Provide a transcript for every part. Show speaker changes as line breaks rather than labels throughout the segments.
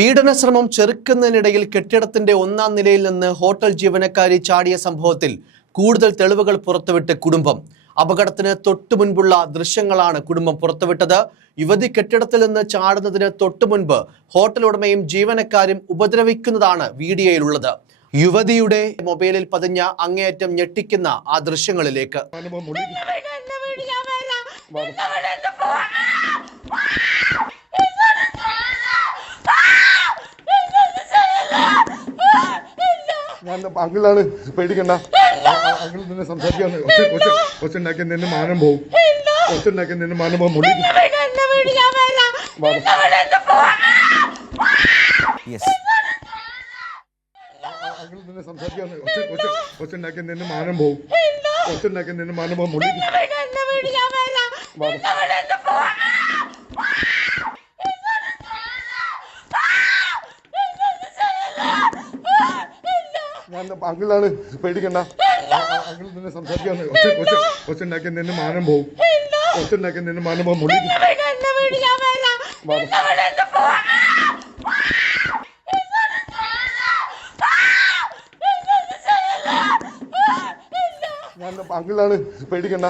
പീഡന ശ്രമം ചെറുക്കുന്നതിനിടയിൽ കെട്ടിടത്തിന്റെ ഒന്നാം നിലയിൽ നിന്ന് ഹോട്ടൽ ജീവനക്കാരി ചാടിയ സംഭവത്തിൽ കൂടുതൽ തെളിവുകൾ പുറത്തുവിട്ട് കുടുംബം. അപകടത്തിന് തൊട്ടു മുൻപുള്ള ദൃശ്യങ്ങളാണ് കുടുംബം പുറത്തുവിട്ടത്. യുവതി കെട്ടിടത്തിൽ നിന്ന് ചാടുന്നതിന് തൊട്ടു മുൻപ് ഹോട്ടൽ ഉടമയും ജീവനക്കാരും ഉപദ്രവിക്കുന്നതാണ് വീഡിയോയിലുള്ളത്. യുവതിയുടെ മൊബൈലിൽ പതിഞ്ഞ അങ്ങേയറ്റം ഞെട്ടിക്കുന്ന ആ ദൃശ്യങ്ങളിലേക്ക്
അനുഭവം മുള്ളി
എന്നെ വീട് ഞാൻ വരാം എന്നോട് എന്നെ പോകണം
ഞാൻ അങ്കിളാണ് പേടിക്കണ്ട. അങ്കിൾ നിന്നെ സംസാരിക്കാണ് ഒച്ച ഉണ്ടാക്കിയ നിന്നെ മാനം പോവും. ഒച്ച ഉണ്ടാക്കിയ നിന്നെ മാനം പോവും.
പോകണം
അങ്കിൾ നിന്നെ മാനം പോവും. ഒച്ച ഉണ്ടാക്കിയ നിന്നെ മാനം പോവും
എന്നെ വീട് ഞാൻ വരാം എന്നോട് എന്നെ പോകണം
ഞാൻ അങ്കിളാണ്? പേടിക്കണ്ട. അങ്കിൾ നിന്നെ സംസാരിക്കാന്ന് കൊച്ചുണ്ടാക്കി നിന്നെ മാനം പോവും. കൊച്ചുണ്ടാക്കി നിന്നെ മാനം പോവും.
ഞാൻ
അങ്കിളാണ്? പേടിക്കണ്ട.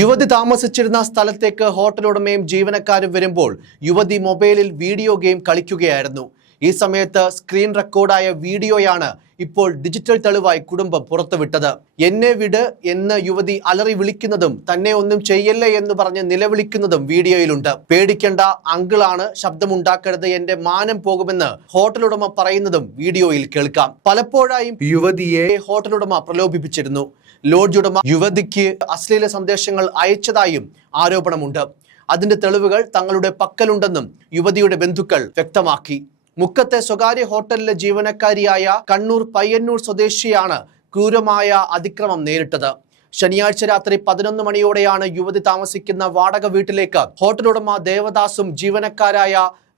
യുവതി താമസിച്ചിരുന്ന സ്ഥലത്തേക്ക് ഹോട്ടലുടമയും ജീവനക്കാരും വരുമ്പോൾ യുവതി മൊബൈലിൽ വീഡിയോ ഗെയിം കളിക്കുകയായിരുന്നു. ഈ സമയത്ത് സ്ക്രീൻ റെക്കോർഡായ വീഡിയോയാണ് ഇപ്പോൾ ഡിജിറ്റൽ തെളിവായി കുടുംബം പുറത്തുവിട്ടത്. എന്നെ വിട് എന്ന് യുവതി അലറി വിളിക്കുന്നതും തന്നെ ഒന്നും ചെയ്യല്ലേ എന്ന് പറഞ്ഞ് നിലവിളിക്കുന്നതും വീഡിയോയിലുണ്ട്. പേടിക്കേണ്ട അങ്കിളാണ് ശബ്ദമുണ്ടാക്കരുത് എന്റെ മാനം പോകുമെന്ന് ഹോട്ടൽ ഉടമ പറയുന്നതും വീഡിയോയിൽ കേൾക്കാം. പലപ്പോഴായും യുവതിയെ ഹോട്ടൽ ഉടമ പ്രലോഭിപ്പിച്ചിരുന്നു. ലോഡ്ജ് ഉടമ യുവതിക്ക് അശ്ലീല സന്ദേശങ്ങൾ അയച്ചതായും ആരോപണമുണ്ട്. അതിന്റെ തെളിവുകൾ തങ്ങളുടെ പക്കലുണ്ടെന്നും യുവതിയുടെ ബന്ധുക്കൾ വ്യക്തമാക്കി. മുക്കത്തെ സ്വകാര്യ ഹോട്ടലിലെ ജീവനക്കാരിയായ കണ്ണൂർ പയ്യന്നൂർ സ്വദേശിയാണ് ക്രൂരമായ അതിക്രമം നേരിട്ടത്. ശനിയാഴ്ച രാത്രി പതിനൊന്ന് മണിയോടെയാണ് യുവതി താമസിക്കുന്ന വാടക വീട്ടിലേക്ക് ഹോട്ടലുടമ ദേവദാസും ജീവനക്കാരായ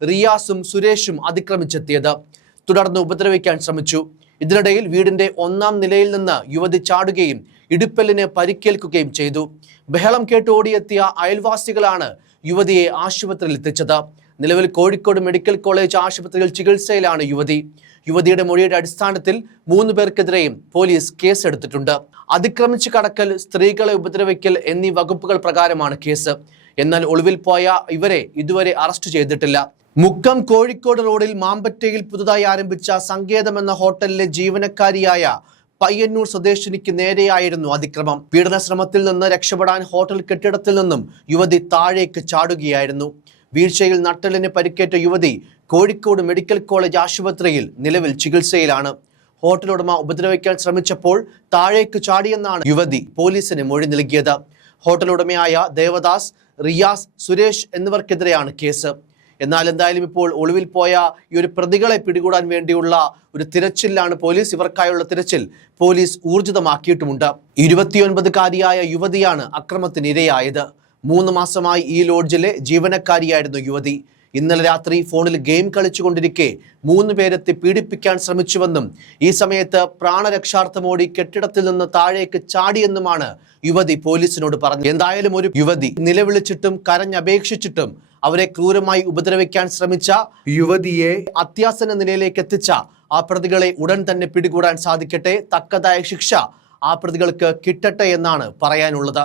റിയാസും സുരേഷും അതിക്രമിച്ചെത്തിയത്. തുടർന്ന് ഉപദ്രവിക്കാൻ ശ്രമിച്ചു. ഇതിനിടയിൽ വീടിന്റെ ഒന്നാം നിലയിൽ നിന്ന് യുവതി ചാടുകയും ഇടുപ്പലിന് പരിക്കേൽക്കുകയും ചെയ്തു. ബഹളം കേട്ട് ഓടിയെത്തിയ അയൽവാസികളാണ് യുവതിയെ ആശുപത്രിയിൽ എത്തിച്ചത് നിലവിൽ കോഴിക്കോട് മെഡിക്കൽ കോളേജ് ആശുപത്രിയിൽ ചികിത്സയിലാണ് യുവതി. യുവതിയുടെ മൊഴിയുടെ അടിസ്ഥാനത്തിൽ മൂന്ന് പേർക്കെതിരെയും പോലീസ് കേസെടുത്തിട്ടുണ്ട്. അതിക്രമിച്ച് കടക്കൽ സ്ത്രീകളെ ഉപദ്രവിക്കൽ എന്നീ വകുപ്പുകൾ പ്രകാരമാണ് കേസ്. എന്നാൽ ഒളിവിൽ പോയ ഇവരെ ഇതുവരെ അറസ്റ്റ് ചെയ്തിട്ടില്ല. മുക്കം കോഴിക്കോട് റോഡിൽ മാമ്പറ്റയിൽ പുതുതായി ആരംഭിച്ച സങ്കേതം എന്ന ഹോട്ടലിലെ ജീവനക്കാരിയായ പയ്യന്നൂർ സ്വദേശിനിക്ക് നേരെയായിരുന്നു അതിക്രമം. പീഡന ശ്രമത്തിൽ നിന്ന് രക്ഷപ്പെടാൻ ഹോട്ടൽ കെട്ടിടത്തിൽ നിന്നും യുവതി താഴേക്ക് ചാടുകയായിരുന്നു. വീഴ്ചയിൽ നട്ടലിന് പരിക്കേറ്റ യുവതി കോഴിക്കോട് മെഡിക്കൽ കോളേജ് ആശുപത്രിയിൽ നിലവിൽ ചികിത്സയിലാണ്. ഹോട്ടൽ ഉടമ ഉപദ്രവിക്കാൻ ശ്രമിച്ചപ്പോൾ താഴേക്ക് ചാടിയെന്നാണ് യുവതി പോലീസിന് മൊഴി നൽകിയത്. ഹോട്ടൽ ഉടമയായ ദേവദാസ് റിയാസ് സുരേഷ് എന്നിവർക്കെതിരെയാണ് കേസ്. എന്നാൽ എന്തായാലും ഇപ്പോൾ ഒളിവിൽ പോയ ഈ ഒരു പ്രതികളെ പിടികൂടാൻ വേണ്ടിയുള്ള ഒരു തിരച്ചിലാണ് പോലീസ്. ഇവർക്കായുള്ള തിരച്ചിൽ പോലീസ് ഊർജിതമാക്കിയിട്ടുമുണ്ട്. ഇരുപത്തിയൊൻപതുകാരിയായ യുവതിയാണ് അക്രമത്തിന് ഇരയായത് മൂന്ന് മാസമായി ഈ ലോഡ്ജിലെ ജീവനക്കാരിയായിരുന്നു യുവതി. ഇന്നലെ രാത്രി ഫോണിൽ ഗെയിം കളിച്ചുകൊണ്ടിരിക്കെ മൂന്ന് പേരെത്തി പീഡിപ്പിക്കാൻ ശ്രമിച്ചുവെന്നും ഈ സമയത്ത് പ്രാണരക്ഷാർത്ഥമോടി കെട്ടിടത്തിൽ നിന്ന് താഴേക്ക് ചാടിയെന്നുമാണ് യുവതി പോലീസിനോട് പറഞ്ഞത്. എന്തായാലും ഒരു യുവതി നിലവിളിച്ചിട്ടും കരഞ്ഞപേക്ഷിച്ചിട്ടും അവരെ ക്രൂരമായി ഉപദ്രവിക്കാൻ ശ്രമിച്ച യുവതിയെ അത്യാസന നിലയിലേക്ക് എത്തിച്ച ആ പ്രതികളെ ഉടൻ തന്നെ പിടികൂടാൻ സാധിക്കട്ടെ തക്കതായ ശിക്ഷ ആ പ്രതികൾക്ക് കിട്ടട്ടെ എന്നാണ് പറയാനുള്ളത്.